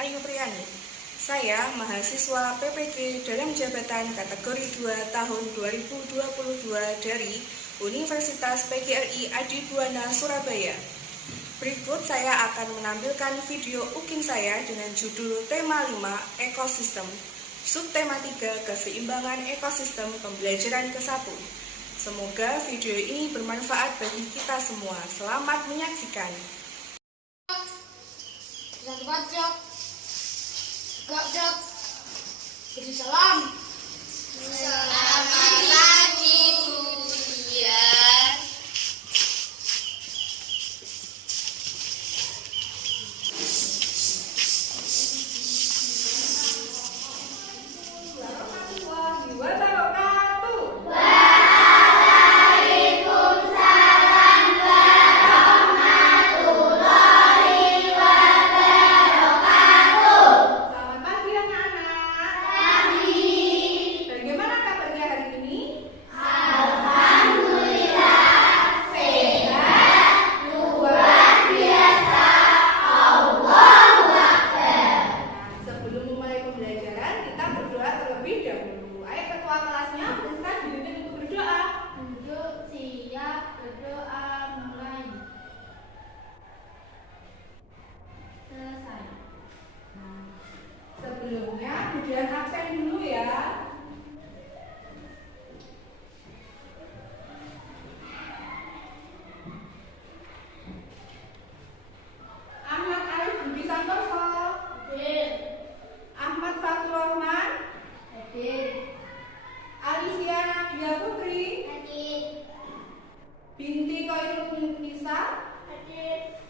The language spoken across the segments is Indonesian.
Ayu Priani. Saya mahasiswa PPG dalam jabatan kategori 2 tahun 2022 dari Universitas PGRI Adi Buana Surabaya. Berikut saya akan menampilkan video UKIN saya dengan judul tema 5 ekosistem, subtema 3 keseimbangan ekosistem pembelajaran ke-1. Semoga video ini bermanfaat bagi kita semua. Selamat menyaksikan. Beri salam. Selamat pagi, Buya. Warahmatullahi wabarakatuh. Waalaikumsalam warahmatullahi wabarakatuh. Selamat pagi anak-anak. Pagi. Bagaimana kabarnya hari ini? Alhamdulillah sehat, luar biasa. Allahu Akbar. Sebelum memulai pembelajaran, kita berdoa terlebih dahulu. Ayo ketua kelasnya, persilahkan dipimpin untuk berdoa. Duduk siap, berdoa mulai. Selesai. Sebelumnya, ujian absen dulu ya. Ahmad Arif Budi Santoso, Hadir. Ahmad Fatur Rahman, Hadir. Alicia Nadia Putri, Hadir. Binti Koirul Nisa, Hadir.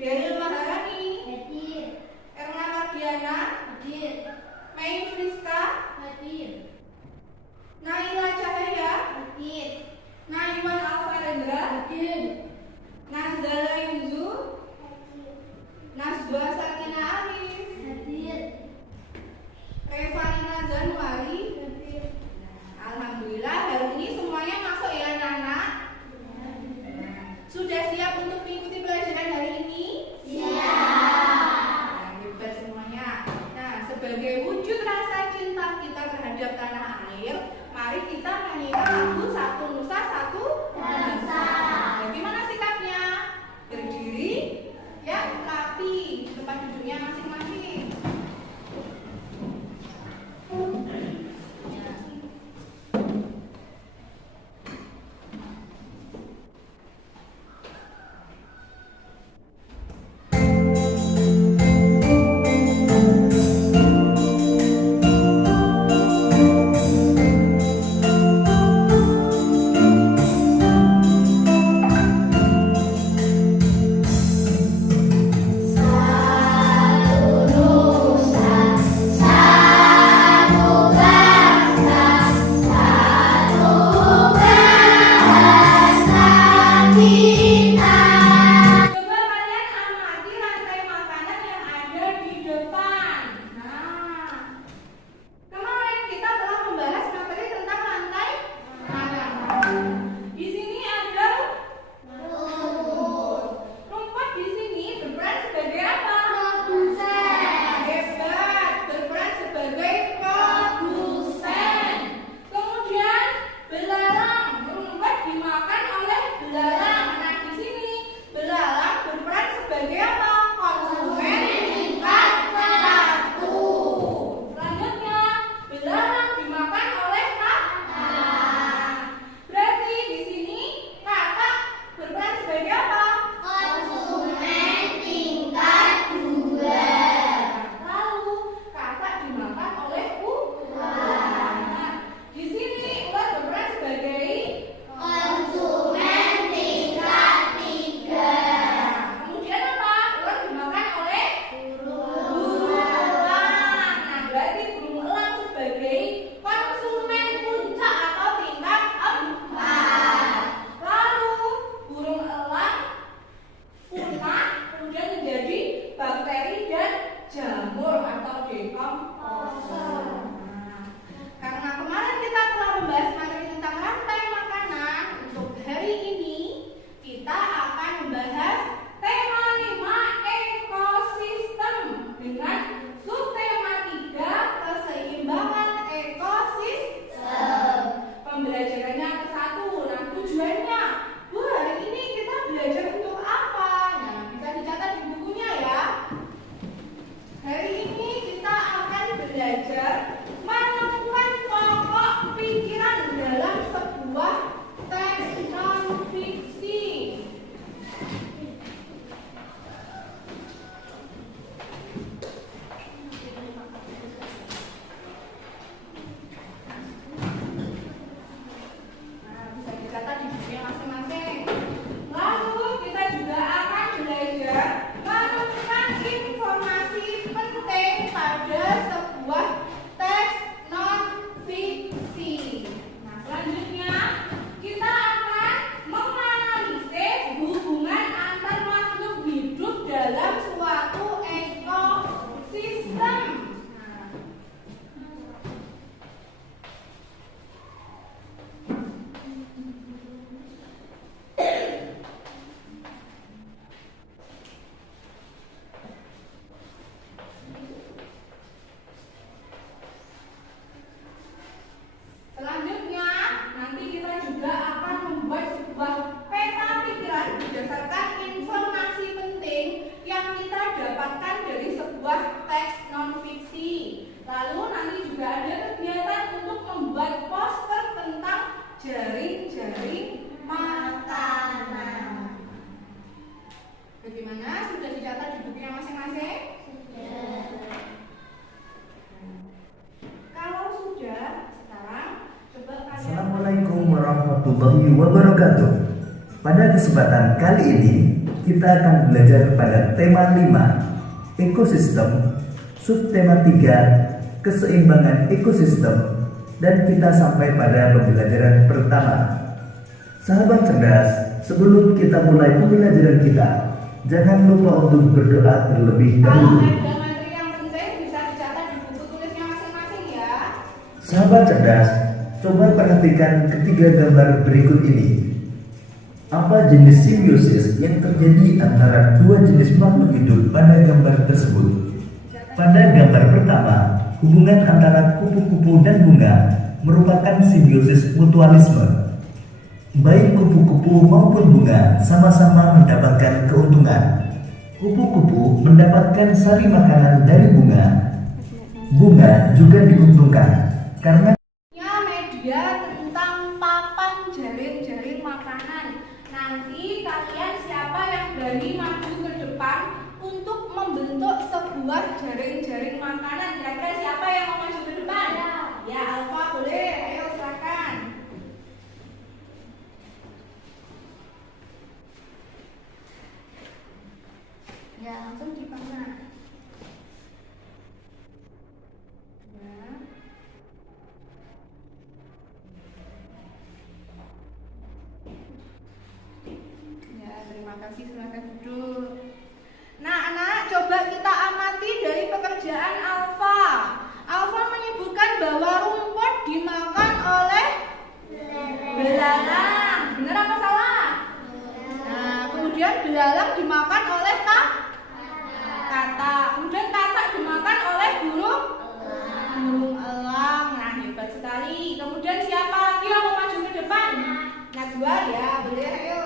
Daryl Maharani, Hadir. Erna Mardiana, Hadir. Mei Friska, Hadir. Naila Cahaya, Hadir. Naiwan Alfarendra, Hadir. Nazala Yuzu, Nazwa Sakina Arif, Hadir. Revalina Januari. Alhamdulillah hari ini semuanya masuk ya anak-anak. Sudah siap untuk mengikuti pelajaran hari ini? Nah, hebat semuanya. Nah, sebagai wujud rasa cinta kita terhadap tanah air, mari kita menyanyikan lagu Satu Nusa Satu Bangsa. Bagaimana sikapnya? Berdiri, ya, rapi di tempat duduknya masing-masing. Coba kalian amati rantai makanan yang ada di depan. Nah, kemarin kita telah membahas materi tentang rantai makanan. Di sini ada rumput. Di sini berperan sebagai apa? Hebat, berperan sebagai produsen. Kemudian belalang, rumput dimakan oleh belalang. Nah, di sini belalang berperan sebagai apa? Konsumen tingkat 1. Selanjutnya, belalang dimakan oleh katak. Berarti di sini katak berperan sebagai apa? Konsumen tingkat 2. Lalu katak dimakan oleh ular. Nah, di sini ular berperan sebagai Konsumen tingkat 3. kemudian apa? Ular dimakan oleh burung elang. Nah, berarti burung elang sebagai konsumen puncak atau tingkat 4. Lalu burung elang punah kemudian menjadi bakteri dan jamur atau dekomposer. Nah, karena kemarin kita telah membahas materi tentang rantai makanan, untuk hari ini kita akan membahas tema 5 ekosistem dengan warahmatullahi wabarakatuh. Pada kesempatan kali ini kita akan belajar pada tema 5 ekosistem, subtema 3 keseimbangan ekosistem, dan kita sampai pada pembelajaran pertama. Sahabat cerdas, sebelum kita mulai pembelajaran kita, jangan lupa untuk berdoa terlebih dahulu. Ada materi yang penting bisa dicatat di buku tulisnya masing-masing ya. Sahabat cerdas, coba perhatikan ketiga gambar berikut ini. Apa jenis simbiosis yang terjadi antara dua jenis makhluk hidup pada gambar tersebut? Pada gambar pertama, hubungan antara kupu-kupu dan bunga merupakan simbiosis mutualisme. Baik kupu-kupu maupun bunga sama-sama mendapatkan keuntungan. Kupu-kupu mendapatkan sari makanan dari bunga. Bunga juga diuntungkan karena Media tentang papan jaring-jaring makanan. Nanti kalian siapa yang berani maju ke depan untuk membentuk sebuah jaring-jaring makanan? Kira-kira siapa yang mau maju ke depan? Ya, Alfa boleh. Ayo silakan. Ya, langsung dipasang. Ya. Ya, terima kasih. Silakan duduk. Nah, anak, coba kita amati dari pekerjaan Alfa. Alfa menyebutkan bahwa rumput dimakan oleh belalang. Benar apa salah? Nah, kemudian belalang dimakan oleh katak. Kemudian katak dimakan oleh burung elang. Nah, hebat sekali. Kemudian siapa lagi yang mau maju ke depan? Najwa ya, boleh ayo.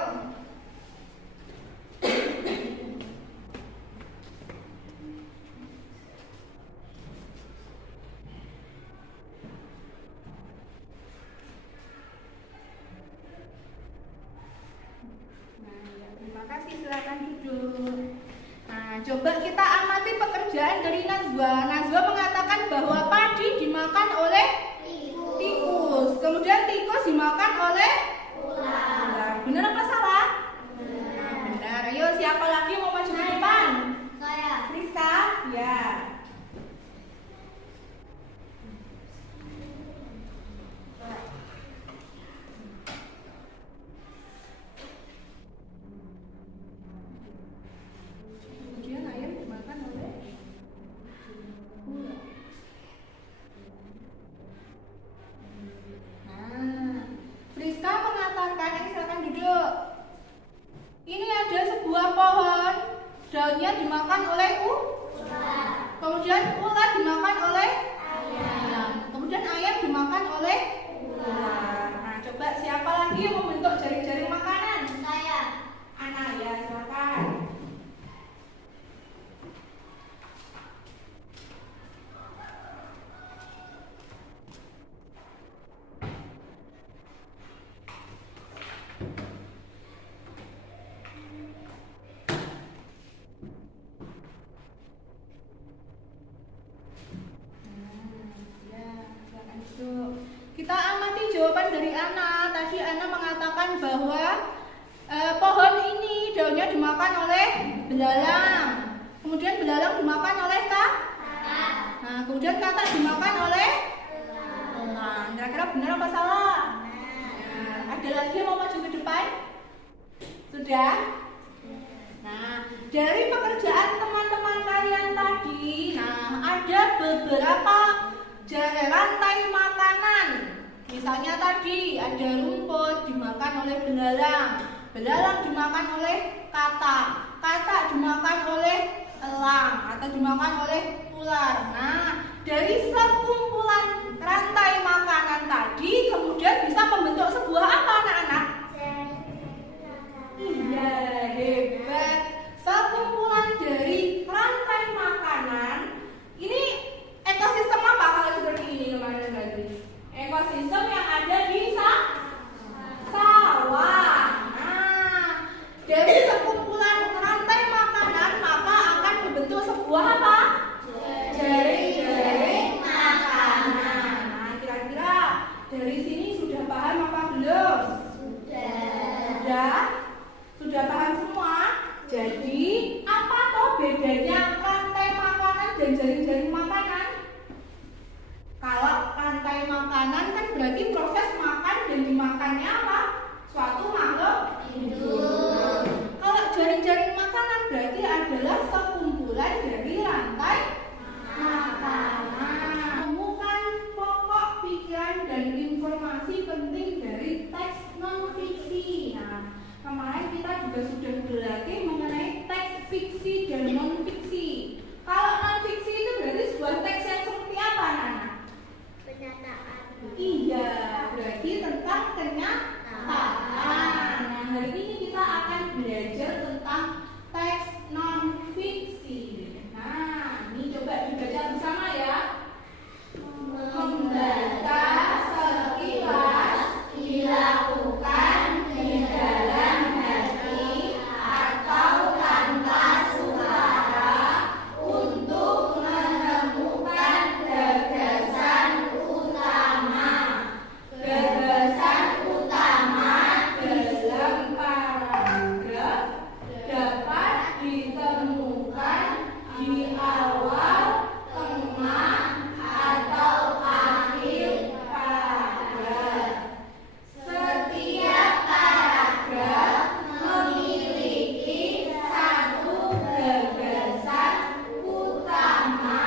Terima kasih, silakan duduk. Nah, coba kita amati pekerjaan dari Najwa. Najwa mengatakan bahwa padi dimakan oleh tikus. Kemudian tikus dimakan oleh ular. Benar apa salah? Nah, benar. Ayo, siapa lagi mau maju ke depan? Saya. Rizka? Ya. Kemudian ayam dimakan oleh ular. Nah, Friska mengatakan, ini silakan duduk. Ini ada sebuah pohon, daunnya dimakan oleh ular. Kemudian ular dimakan oleh ayam. Kemudian ayam dimakan oleh ular. Nah, coba siapa lagi yang membentuk jaring-jaring makanan? Saya. Ana, ya silakan. Kita amati jawaban dari Ana. Tadi Ana mengatakan bahwa pohon ini daunnya dimakan oleh belalang. Kemudian belalang dimakan oleh katak. Nah, kemudian katak dimakan oleh elang. Kira-kira benar apa salah? Nah, ada lagi yang mau maju ke depan? Sudah? Nah, dari pekerjaan teman-teman kalian tadi, nah ada beberapa rantai makanan. Misalnya tadi ada rumput dimakan oleh belalang, belalang dimakan oleh katak, katak dimakan oleh elang atau dimakan oleh ular. Nah, dari sekumpulan rantai makanan tadi kemudian bisa membentuk sebuah apa, anak-anak? Iya, hebat. Sekumpulan dari rantai makanan. Ini ekosistem apa kalau seperti ini, teman-teman tadi? Ekosistem yang ada di sawah. Nah, dari sekumpulan rantai makanan maka akan membentuk sebuah apa? Jaring-jaring makanan. Nah, kira-kira dari sini sudah paham apa belum? makanan. Kalau rantai makanan kan berarti proses makan dan dimakannya apa? Suatu makhluk hidup. Kalau jaring-jaring makanan berarti adalah sekumpulan dari rantai makanan. Temukan pokok pikiran dan informasi penting dari teks non-fiksi. Nah, kemarin kita juga sudah belajar mengenai teks fiksi dan non-fiksi. Kalau non-fiksi itu berarti sebuah teks yang seperti apa, Nana? Kenyataan. Iya, berarti tentang kenyataan. Nah, hari ini kita akan belajar tentang teks non-fiksi. Nah, ini coba dibaca bersama ya. Membaca sekilas dilakukan di dalam hati atau tanpa suara untuk menemukan gagasan utama. Gagasan utama dalam paragraf dapat ditemukan di awal, tengah, atau akhir paragraf. Setiap paragraf memiliki satu gagasan utama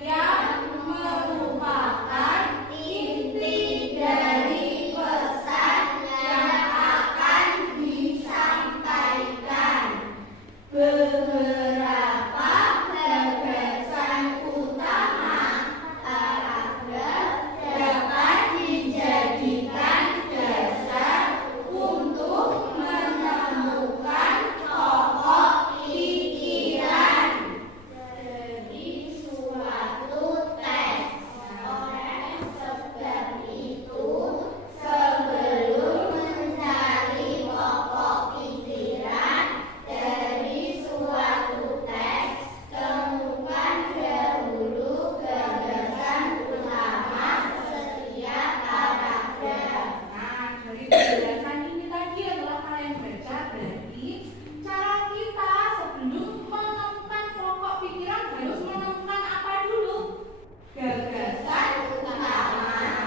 yang merupakan inti dari pesan yang akan disampaikan. Beberapa gagasan utama paragraf dapat dijadikan dasar untuk menemukan pokok pikiran dari suatu teks. Oleh sebab itu, sebelum mencari pokok pikiran dari suatu teks, temukan dahulu gagasan utama setiap paragraf. Nah, dari penjelasan ini tadi adalah kalian baca, berarti cara kita sebelum menemukan pokok pikiran harus menemukan apa dulu? Gagasan utama.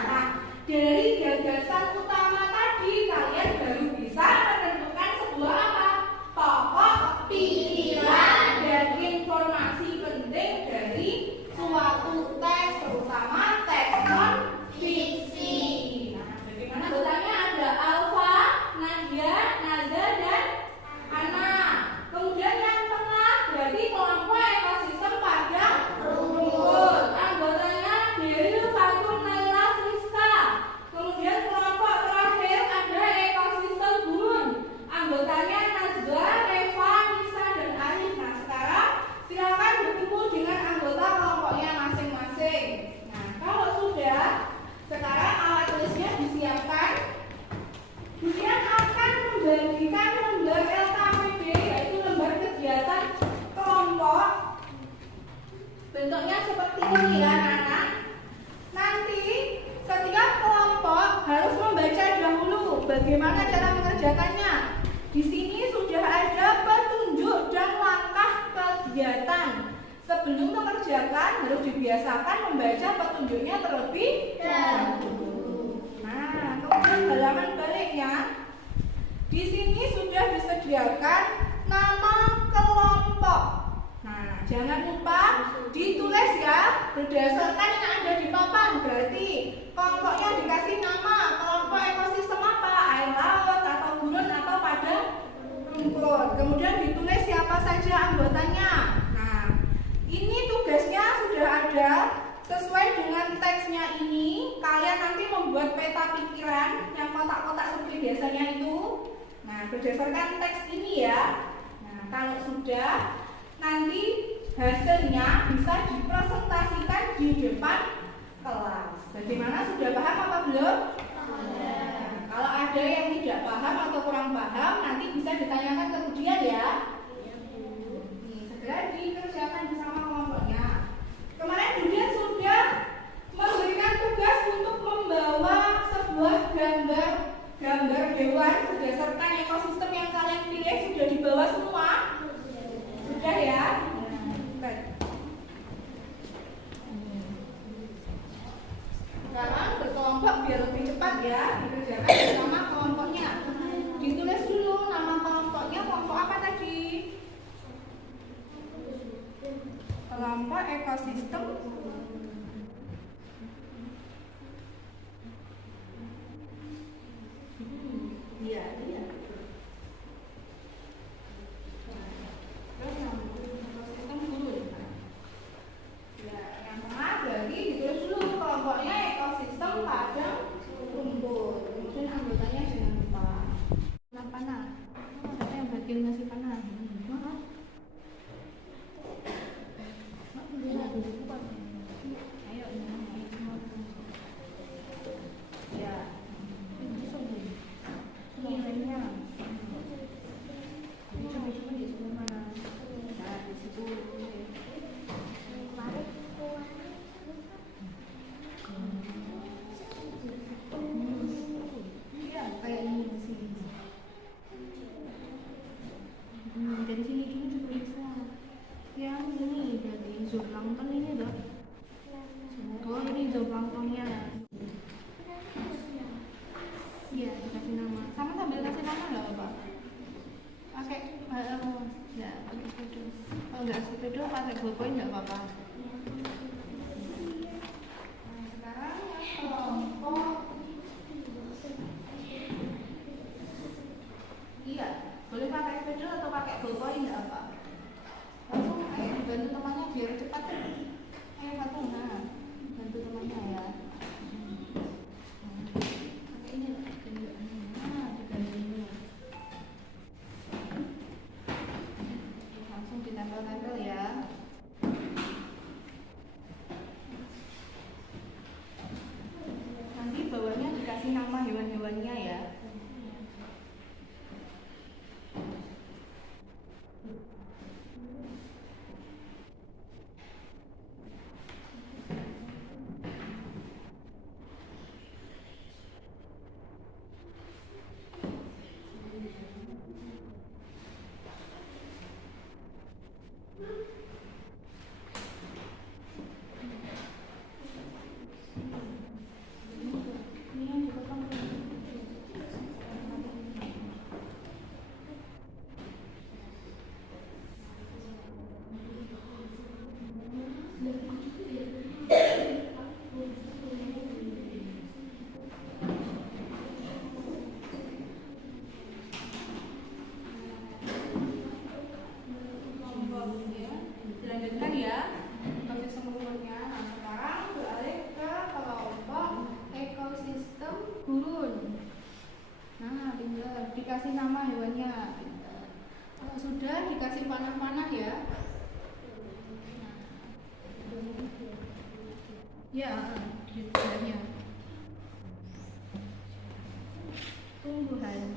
Nah, dari gagasan utama tadi kalian baru bisa menentukan sebuah apa? Pokok pikiran dan informasi penting dari suatu teks, terutama teks non-fiksi. Nah, bagaimana anggotanya? Ada Alfa, Nadia, Naza, dan Ana. Kemudian yang tengah berarti kelompok ekosistem pada rumput. Anggotanya Beril, Fatur, Naila, Friska. Kemudian kelompok terakhir ada ekosistem burung. Anggotanya Nazwa, Reva, Nisa, dan Arif. Nah, sekarang silakan bertemu dengan anggota kelompoknya masing-masing. Nah, kalau sudah, sekarang alat tulisnya disiapkan. Kemudian akan membagikan lembar LKPD, yaitu lembar kegiatan kelompok. Bentuknya seperti ini ya, anak-anak. Nanti setiap kelompok harus membaca dahulu bagaimana cara mengerjakannya. Di sini sudah ada petunjuk dan langkah kegiatan. Sebelum mengerjakan harus dibiasakan membaca petunjuknya terlebih dahulu. Nah, kemudian halaman baliknya. Di sini sudah disediakan nama kelompok. Nah, jangan lupa ditulis ya berdasarkan yang ada di papan. Berarti kelompoknya dikasih nama, kelompok ekosistem apa? Air laut atau gurun atau pada rumput. Kemudian ditulis siapa saja anggotanya. Nah, ini tugasnya sudah ada. Sesuai dengan teksnya ini, kalian nanti membuat peta pikiran yang kotak-kotak seperti biasanya itu. Nah, berdasarkan teks ini ya. Nah, kalau sudah, nanti hasilnya bisa dipresentasikan di depan kelas. Bagaimana, sudah paham apa belum? Nah, kalau ada yang tidak paham atau kurang paham, nanti bisa ditanyakan kemudian ya. Nih, segera dikerjakan bersama kelompoknya. Kemarin Budian sudah memberikan tugas untuk membawa sebuah gambar hewan berdasarkan ekosistem yang kalian pilih. Sudah dibawa semua? Sudah ya? Baik. biar lebih cepat ya dikerjakan bersama kelompoknya. Ditulis dulu nama kelompoknya, kelompok apa tadi? Kelompok ekosistem iya. Terus nama ekosistem gurun. Ya, yang tengah berarti ditulis dulu kelompoknya ekosistem padang rumput. Kemudian anggotanya jangan lupa. Panah. Ada yang bagian ngasih panah. Ayo, ya. Ini lainnya. Coba di sebelah mana? Nah, di situ. Iya, kayak ini di sini. Dari sini dulu juga bisa. Yang ini dari zooplankton ini dok. Oh ini zooplanktonnya. Iya dikasih nama. Sama sambil kasih nama nggak apa-apa. Pakai ya pakai sepeda. Kalau nggak sepeda pakai ballpoint nggak apa-apa. Nah sekarang yang kelompok. Iya. Boleh pakai sepeda atau pakai ballpoint nggak apa. Langsung ayo bantu temannya biar cepat. Ayo satu, nah bantu temannya ya. Pakai ini lah, nah diganti ini. Langsung ditempel-tempel ya. Nanti bawahnya dikasih nama hewan-hewannya ya. Ini yang dipotong. Dilanjutkan ya ekosistem rumputnya. Nah sekarang beralih ke kelompok ekosistem gurun. Nah tinggal dikasih nama hewannya. Kalau sudah dikasih panah-panah ya. Ya di sebelahnya. Tumbuhan.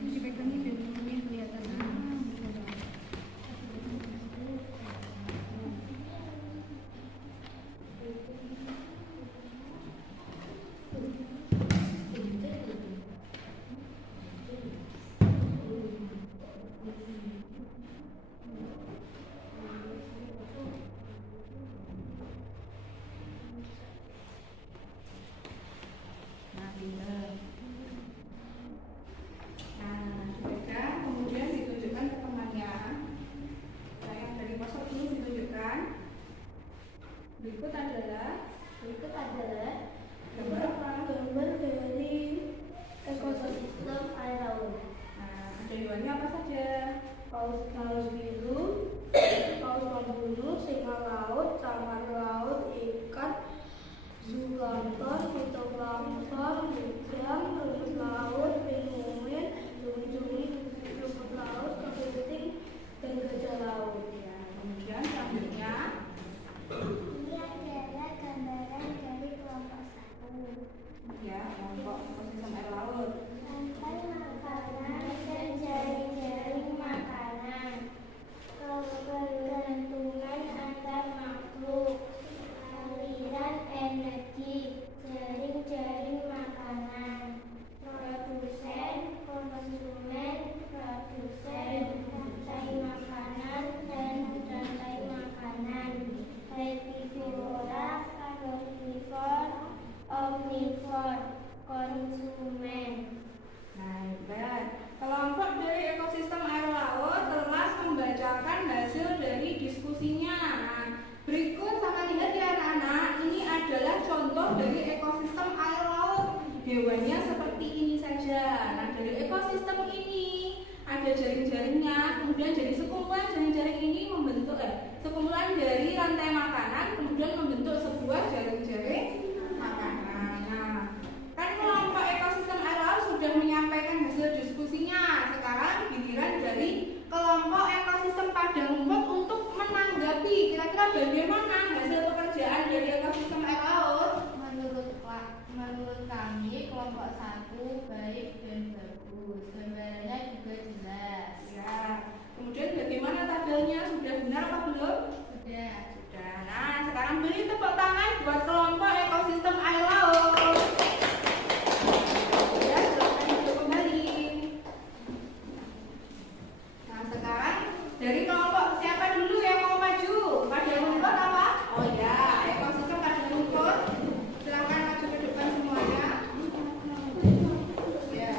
Dipegangnya biar kelihatan. Nah, dari ekosistem ini ada jaring-jaringnya, kemudian jadi sekumpulan jaring-jaring ini membentuk sekumpulan dari rantai makanan, kemudian membentuk sebuah jaring-jaring makanan. Nah, kan kelompok ekosistem air laut sudah menyampaikan hasil diskusinya. Sekarang giliran dari kelompok ekosistem padang rumput untuk menanggapi kira-kira bagaimana hasil pekerjaan dari ekosistem air laut. Menurut kami kelompok 1 baik dan bagus. Gambarnya juga jelas. Ya, kemudian bagaimana tabelnya? Sudah benar apa belum? Sudah. Sudah. Nah, sekarang beri tepuk tangan buat kelompok ekosistem air laut. Ya, silakan duduk kembali. Nah, sekarang dari kelompok siapa dulu yang mau maju? Padang rumput apa? Oh ya, ekosistem padang rumput. Silakan maju ke depan semuanya. Ya.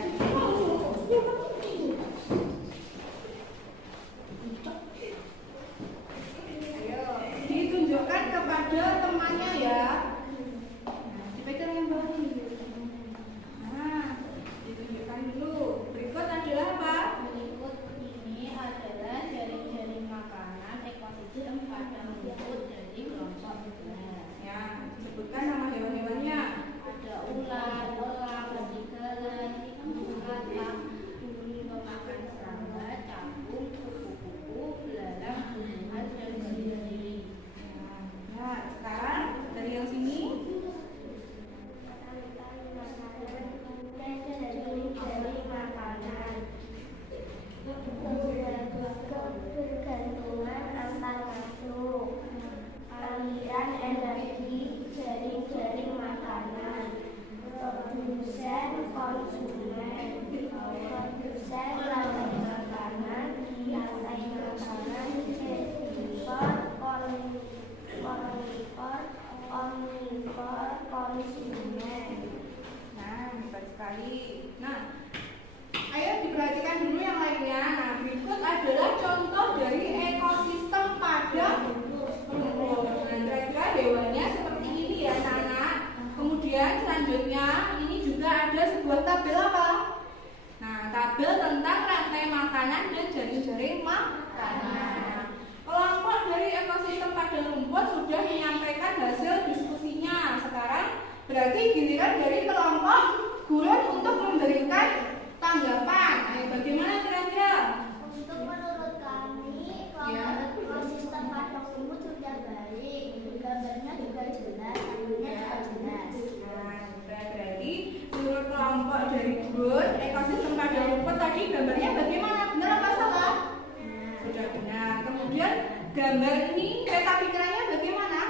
Ayo, ditunjukkan kepada temannya ya. Nah, dipegang yang bawah ini. Nah, ditunjukkan dulu. Berikut adalah apa? Berikut ini adalah jaring-jaring makanan ekosistem padang rumput dari kelompok 2. Ya, disebutkan nama hewan-hewannya. Ada ular, elang, serigala, katak, burung pemakan serangga, capung, kupu-kupu, belalang, burung dan babi-babi. Nah, sekarang dari yang sini. Jaring makanan. Kebergantungan antar makhluk. Aliran energi jaring-jaring makanan. Produsen konsumen. Produsen rantai makanan. Rantai makanan. Distributor omnivor konsumen. Nah, hebat sekali. Nah, ayo diperhatikan dulu yang lainnya. Nah, berikut adalah contoh dari ekosistem padang rumput. Nah, kira-kira hewannya seperti ini ya, anak-anak. Kemudian selanjutnya ini juga ada sebuah tabel apa? Nah, tabel tentang rantai makanan dan jaring-jaring makanan. Kelompok dari ekosistem padang rumput sudah menyampaikan hasil diskusinya. Sekarang berarti giliran dari kelompok gurun untuk memberikan tanggapan. Ayo, bagaimana kira-kira? Untuk menurut kami, Ya. ekosistem padang rumput sudah baik. Gambarnya juga jelas, tabelnya juga jelas. Nah, berarti menurut kelompok dari gurun ekosistem padang rumput tadi gambarnya bagaimana? Benar apa salah? Sudah benar. Kemudian gambar ini peta pikirannya bagaimana?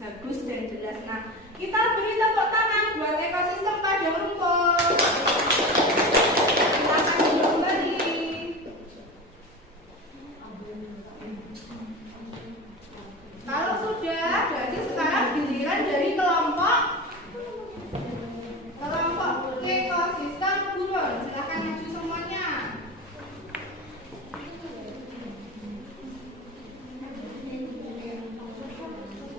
Bagus dan jelas. Nah, kita beri tepuk tangan buat ekosistem padang rumput. Silakan duduk kembali. Kalau sudah, berarti sekarang giliran dari kelompok ekosistem gurun. Silakan maju semuanya.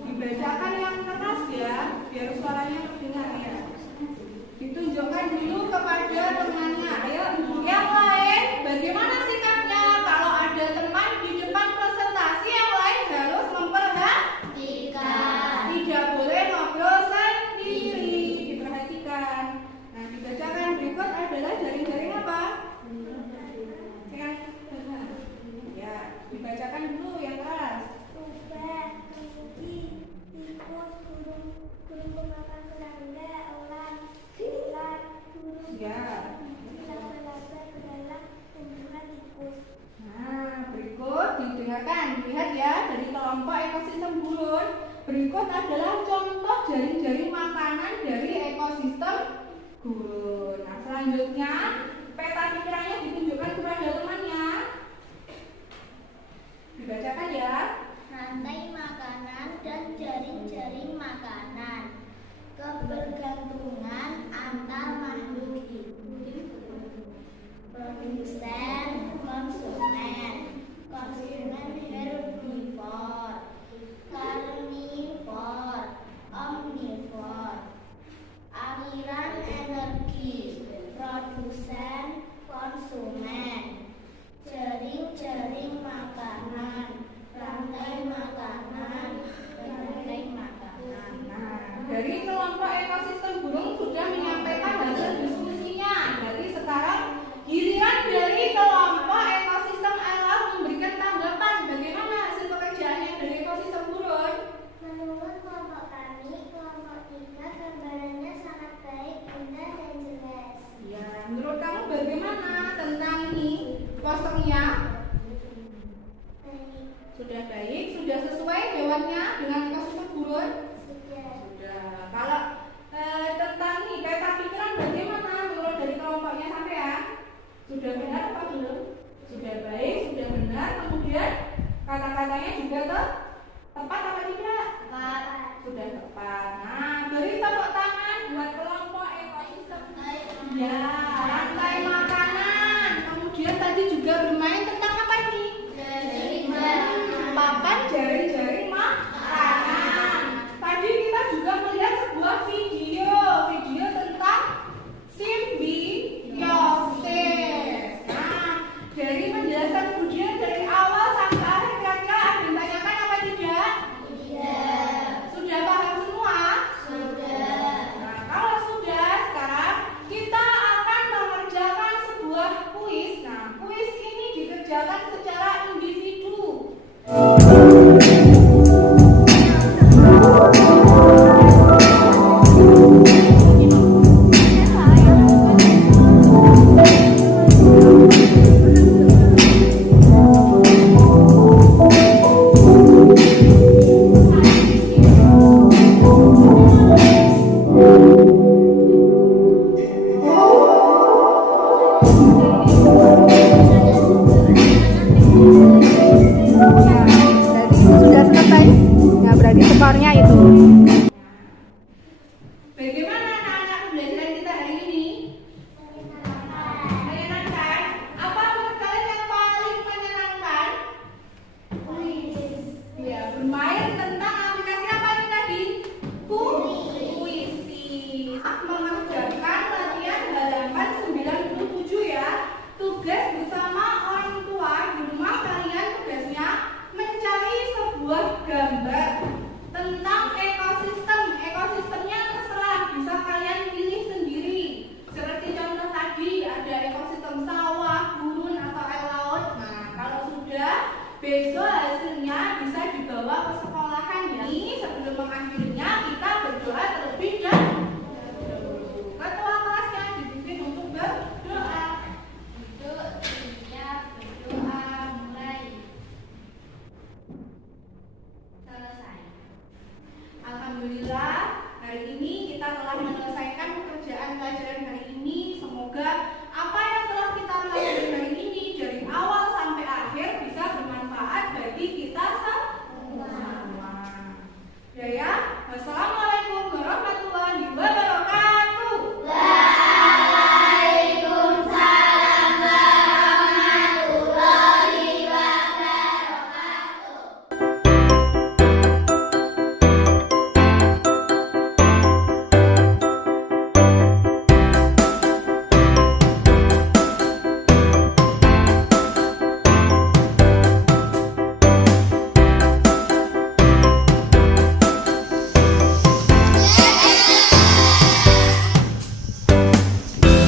Dibacakan yang keras ya, biar suaranya terdengar ya. Ditunjukkan dulu kepada temannya. Ayo, yang lain bagaimana sikapnya? Kalau ada teman di depan presentasi, yang lain harus memperhatikan. Tidak boleh ngobrol sendiri. Diperhatikan. Nah, dibacakan berikut adalah jaring-jaring apa? Ya, dibacakan dulu yang keras. Rubah, kelinci, tikus, burung pemakan serangga, elang, ular, burung, Ya. laba-laba, belalang, tumbuhan, tikus. Nah, berikut didengarkan, dilihat ya dari kelompok ekosistem gurun. Berikut adalah contoh jaring-jaring makanan dari ekosistem gurun. Nah, selanjutnya peta pikirannya ditunjukkan kepada temannya. Dibacakan ya. Rantai makanan dan jaring-jaring makanan. Kebergantungan antar makhluk hidup. Produsen konsumen. Konsumen herbivor, karnivor, omnivor. Aliran energi. menurut kamu bagaimana tentang ini kosongnya? Sudah baik, sudah sesuai jawabnya dengan kasus gurun? Sudah. Kalau tentang nih peta pikiran bagaimana menurut dari kelompoknya sampean? Sudah benar apa belum? Sudah baik, sudah benar. Kemudian kata-katanya juga tepat apa tidak? Tepat. Sudah tepat. Nah, beri tepuk tangan buat kelompok ekosistem. Ya, rantai makanan. Kemudian tadi juga bermain tentang apa nih? Papan jaring-jaring makanan. Tadi kita juga melihat sebuah video tentang simbiosis. Nah, dari penjelasan kemudian dari awal sampai akhir kira-kira ada yang tanyakan apa tidak? Tidak. Sudah paham semua? Sudah. Nah, kalau sudah, sekarang kita akan mengerjakan sebuah kuis. Nah, kuis ini dikerjakan secara individu. Jadi sudah selesai. Nah, berarti skornya itu.